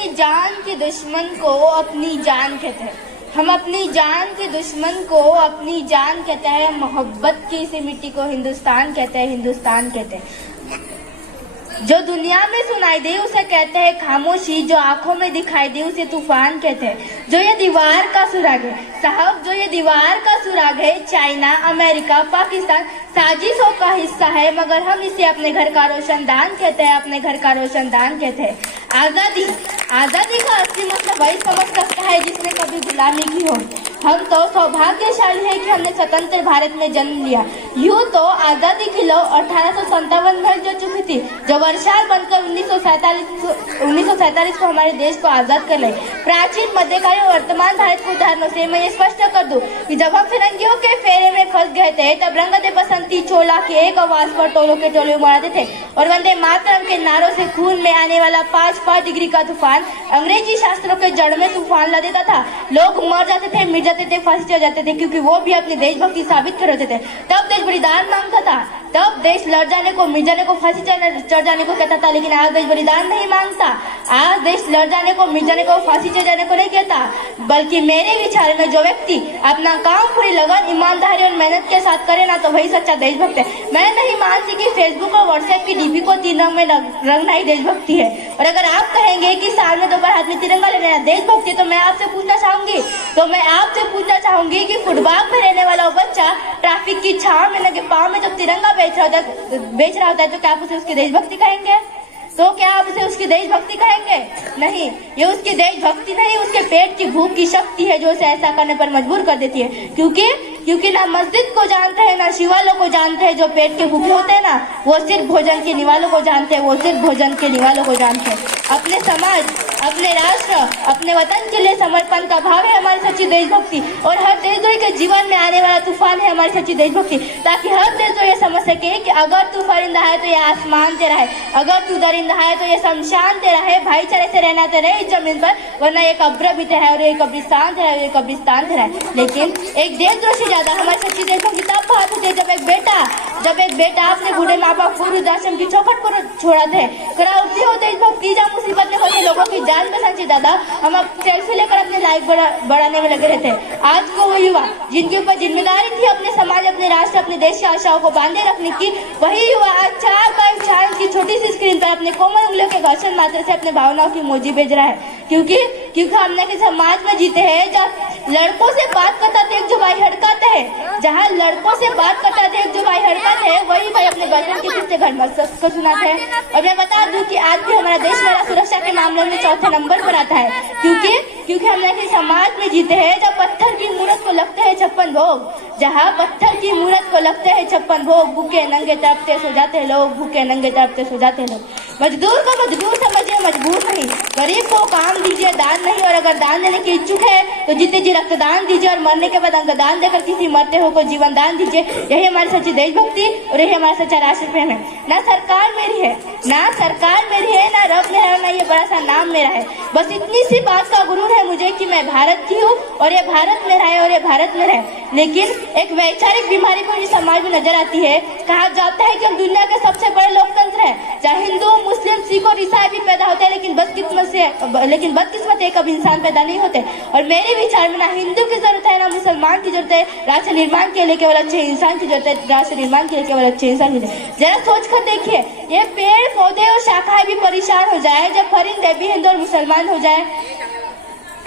अपनी जान के दुश्मन को अपनी जान कहते हैं। हम अपनी जान के दुश्मन को अपनी जान कहते हैं। मोहब्बत की इसी मिट्टी को हिंदुस्तान कहते हैं, हिंदुस्तान कहते हैं। जो दुनिया में सुनाई दे उसे कहते हैं खामोशी, जो आंखों में दिखाई दे उसे तूफान कहते हैं। जो ये दीवार का सुराग है साहब, जो ये दीवार का सुराग है, चाइना, अमेरिका, पाकिस्तान साजिशों का हिस्सा है, मगर हम इसे अपने घर का रोशनदान कहते हैं, अपने घर का रोशनदान कहते हैं। आजादी, आजादी का असली मतलब वही समझ सकता है जिसने कभी गुलामी की हो। हम तो सौभाग्यशाली है कि हमने स्वतंत्र भारत में जन्म लिया। यूँ तो आजादी की लौ 1857 में जो चुकी थी, जो वर्षाल बनकर 1947 को हमारे देश को आजाद कर ले। प्राचीन, मध्यकालीन और वर्तमान भारत के उदाहरणों से मैं ये स्पष्ट कर दूं कि जब हम फिरंगियों के फेरे में फंस गए थे, तब रंग दे बसंती चोला के एक आवाज पर टोलों के टोले उमड़ाते थे और वंदे मातरम के नारों से खून में आने वाला 5 डिग्री का तूफान अंग्रेजी शास्त्रों के जड़ में तूफान ला देता था। लोग मर जाते थे, मिट जाते थे, फांसी चढ़ जाते थे, क्योंकि वो भी अपनी देशभक्ति साबित कर होते थे। तब देश बलिदान मांगता था, तब देश लड़ जाने को, मिट जाने को, फांसी चढ़ जाने को कहता था। लेकिन आज देश बलिदान नहीं मांगता। आज देश लड़ जाने को, मिट जाने को, फांसी चढ़ जाने को नहीं कहता, बल्कि मेरे विचार में जो व्यक्ति अपना काम पूरी लगन, ईमानदारी और मेहनत के साथ करे ना, तो वही सच्चा देशभक्त है। मैं नहीं मानती कि फेसबुक और व्हाट्सएप की डीपी को 3 रंग में रंगना ही देशभक्ति है। और अगर आप कहेंगे कि साल में 2 बार हाथ में तिरंगा लेना देशभक्ति, तो मैं आपसे पूछना चाहूंगी कि फुटपाथ में रहने वाला वो बच्चा ट्रैफिक की छांव में लगे पाँव में जब तिरंगा बेच रहा होता है, तो क्या आप उसे उसकी देशभक्ति कहेंगे? तो क्या आप उसे उसकी देशभक्ति कहेंगे? नहीं, ये उसकी देशभक्ति नहीं, उसके पेट की भूख की शक्ति है जो उसे ऐसा करने पर मजबूर कर देती है। क्योंकि ना मस्जिद को जानते हैं, ना शिवालों को जानते हैं। जो पेट के भूखे होते हैं ना, वो सिर्फ भोजन के निवालों को जानते हैं, वो सिर्फ भोजन के निवालों को जानते हैं। अपने समाज, अपने राष्ट्र, अपने वतन के लिए समर्पण का भाव है हमारी सच्ची देशभक्ति। और हर देशद्रोही के जीवन में आने वाला तूफान है हमारी सच्ची देशभक्ति, ताकि हर देशद्रोही ये समझ सके कि अगर तू परिंदा है तो ये आसमान तेरा है, अगर तू दरिंदा है तो ये शमशान तेरा है। भाईचारे से रहना तेरा है इस जमीन पर, वरना ये कब्र भी तेरा है और ये कब्रिस्तान तेरा है, ये कब्रिस्तान तेरा है। लेकिन एक देशद्रोह से ज्यादा हमारी सच्ची देशभक्ति तब बात होती है जब एक बेटा अपने बूढ़े माँ बाप को वृद्धाश्रम की चौखट पर छोड़ा थे। कराउती हो देशभक्ति जब मुसीबत में होते लोगों की जान बचाने दादा, हम अब सेल्फी लेकर अपने लाइफ बढ़ाने में लगे रहते। आज को वो युवा जिनके ऊपर जिम्मेदारी थी अपने समाज, अपने राष्ट्र, अपने देश की आशाओं को बांधे रखने की, वही युवा आज 4 बाई 4 की छोटी सी स्क्रीन पर अपने कोमल उंगलियों के घर्षण मात्र से अपने भावनाओं की मौजी भेज रहा है। क्योंकि हमने के समाज में जीते हैं जब लड़कों से बात करता देख जो भाई हड़काते हैं, जहाँ लड़कों से बात करता देख जो भाई हड़काते हैं, वही भाई अपने गर्लफ्रेंड के पीछे घर में को सुनाते हैं। और मैं बता दूं कि आज भी हमारा देश मेरा सुरक्षा के मामले में 4थे नंबर पर आता है। क्योंकि हमने के समाज में जीते हैं जब पत्थर की मूरत को लगते हैं 56 भोग, जहाँ पत्थर की मूरत को लगते हैं 56 भोग। भूखे नंगे तड़पते सो जाते हैं लोग, भूखे नंगे तड़पते सो जाते हैं लोग। मजदूर को मजदूर समझिए, मजबूर नहीं। गरीब को काम दीजिए, दान नहीं। और अगर दान देने की इच्छुक है तो जीते जी रक्तदान दीजिए, और मरने के बाद अंगदान देकर किसी मरते हो को जीवन दान दीजिए। यही हमारी सच्ची देशभक्ति और यही हमारा सच्चा राष्ट्र प्रेम है। ना सरकार मेरी है, ना रब मेरा है, ना ये बड़ा सा नाम मेरा है। बस इतनी सी बात का गुरूर है मुझे कि मैं भारत की हूँ और ये भारत मेरा है और ये भारत मेरा है। लेकिन एक वैचारिक बीमारी को समाज में नजर आती है। कहा जाता है कि हम दुनिया के सबसे बड़े लोकतंत्र हैं, जहाँ हिंदू, मुस्लिम, सिख और ईसाई भी पैदा होते हैं, लेकिन बदकिस्मत एक कभी इंसान पैदा नहीं होते। और मेरे विचार में ना हिंदू की जरूरत है, ना मुसलमान की जरूरत है। राष्ट्र निर्माण के लिए केवल अच्छे इंसान की जरूरत है, राष्ट्र निर्माण के लिए केवल अच्छे इंसान की जरूरत है। जरा सोच कर देखिए, ये पेड़ पौधे और शाखाएं भी परेशान हो जाए जब परिंदे भी हिंदू और मुसलमान हो जाए।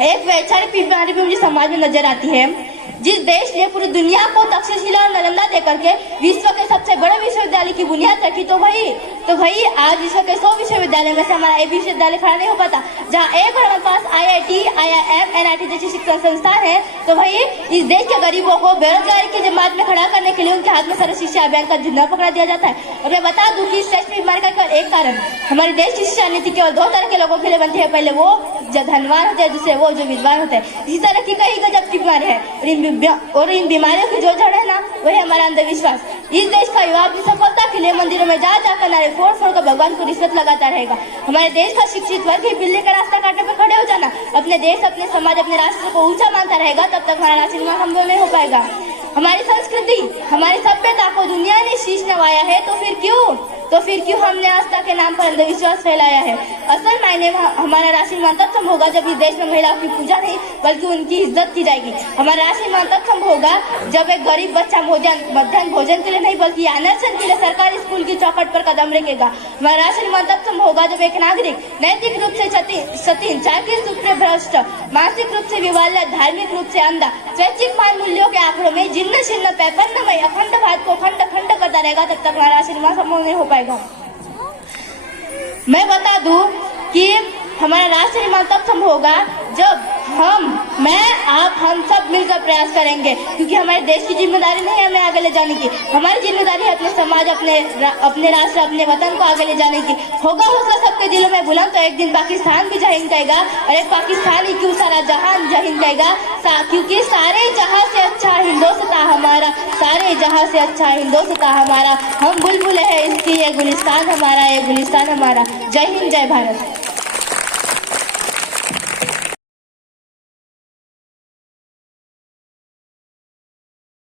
एक वैचारिक बीमारी भी मुझे समाज में नजर आती है। जिस देश ने पूरी दुनिया को तक्षशिला और नालंदा देकर के विश्व के सबसे बड़े विश्वविद्यालय की बुनियाद रखी, तो वही आज विश्व के 100 विश्वविद्यालय में से हमारा एक विश्वविद्यालय खड़ा नहीं हो पाता। जहाँ एक हमारे पास IIT, IIM, NIT जैसी शिक्षण संस्थान है, तो वही इस देश के गरीबों को बेरोजगारी की जमात में खड़ा करने के लिए उनके हाथ में सर्व शिक्षा अभियान का झंडा पकड़ा दिया जाता है। और मैं बता दूं कि शैक्षणिक बीमारी का केवल एक कारण, हमारे देश की शिक्षा नीति केवल 2 तरह के लोगों के लिए बनती है। पहले वो जो धनवान होते हैं, दूसरे वो जो विद्वान होते हैं। इसी तरह की कई गजब की बीमारी है और इन बीमारियों की जो जड़ है ना, वही हमारा अंधविश्वास। इस देश का युवा अपनी सफलता के लिए मंदिरों में जा जाकर नारे फोड़ कर भगवान को रिश्वत लगाता रहेगा। हमारे देश का शिक्षित वर्ग ही बिल्ली का रास्ता काटने पर खड़े हो जाना, अपने देश, अपने समाज, अपने राष्ट्र को ऊंचा मानता रहेगा, तब तक हमारा राष्ट्र निर्माण संभव नहीं हो पाएगा। हमारी संस्कृति, हमारी सभ्यता को दुनिया ने शीश नवाया है, तो तो फिर क्यों हमने आस्था के नाम पर अंधविश्वास फैलाया है? असल मायने में हमारा राष्ट्रीय तब होगा जब इस देश में महिलाओं की पूजा नहीं बल्कि उनकी इज्जत की जाएगी। हमारा राष्ट्रीय तब होगा जब एक गरीब बच्चा मध्याह्न भोजन के लिए नहीं बल्कि अनशन के लिए सरकारी स्कूल की चौखट पर कदम रखेगा। हमारा राष्ट्रीय तब होगा जब एक नागरिक नैतिक रूप से सतीन, चाकिर रूप से भ्रष्ट, मानसिक रूप से विवालित, धार्मिक रूप से अंधा, स्वैच्छिक मान मूल्यों के आंकड़ों में जिन्न शिन्न पैपन्नमय अखंड भारत को खंड खंड करता रहेगा, तब तक हमारा राष्ट्रीय संभव नहीं हो पाएगा। मैं बता दूं कि हमारा राष्ट्रीय तब होगा जब हम सब मिलकर प्रयास करेंगे, क्योंकि हमारे देश की जिम्मेदारी नहीं है हमें आगे ले जाने की, हमारी जिम्मेदारी है अपने समाज, अपने राष्ट्र, अपने वतन को आगे ले जाने की। होगा हौसला सबके दिलों में बुलंद तो एक दिन पाकिस्तान भी जय हिंद कहेगा, और एक पाकिस्तान ही क्यों सारा जहान जय हिंद कहेगा, क्योंकि सारे जहां से अच्छा हिंदुस्तान हमारा, सारे जहां से अच्छा हिंदुस्तान हमारा, हम बुलबुल है इसकी ये गुलिस्तान हमारा, ये गुलिस्तान हमारा। जय हिंद, जय भारत।